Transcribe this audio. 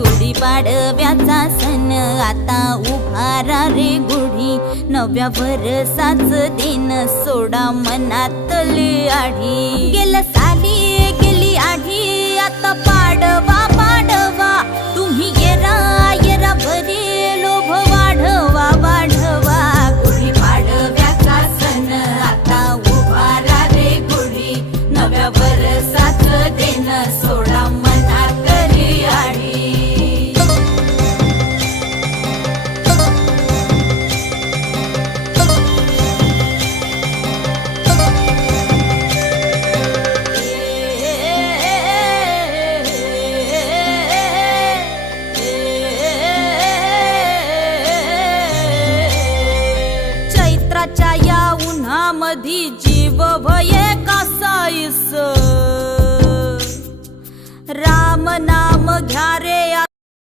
गुढीपाडव्याचा सण आता उभारा रे गुढी, नव्या वर्षाच दिन सोडा मनातली आढी। गेलं साली गेली आढी, आता पाडवा पाडवा, तुम्ही येरा येरा बरे लोभ वाढवा वाढवा। गुढीपाडव्याचा सण आता उभारा रे गुढी, नव्या वर्षाच दिन सोडा मनातली आढी। चैत्राच्या या उन्हामधी जीव भये कासाईस, राम नाम घ्या रे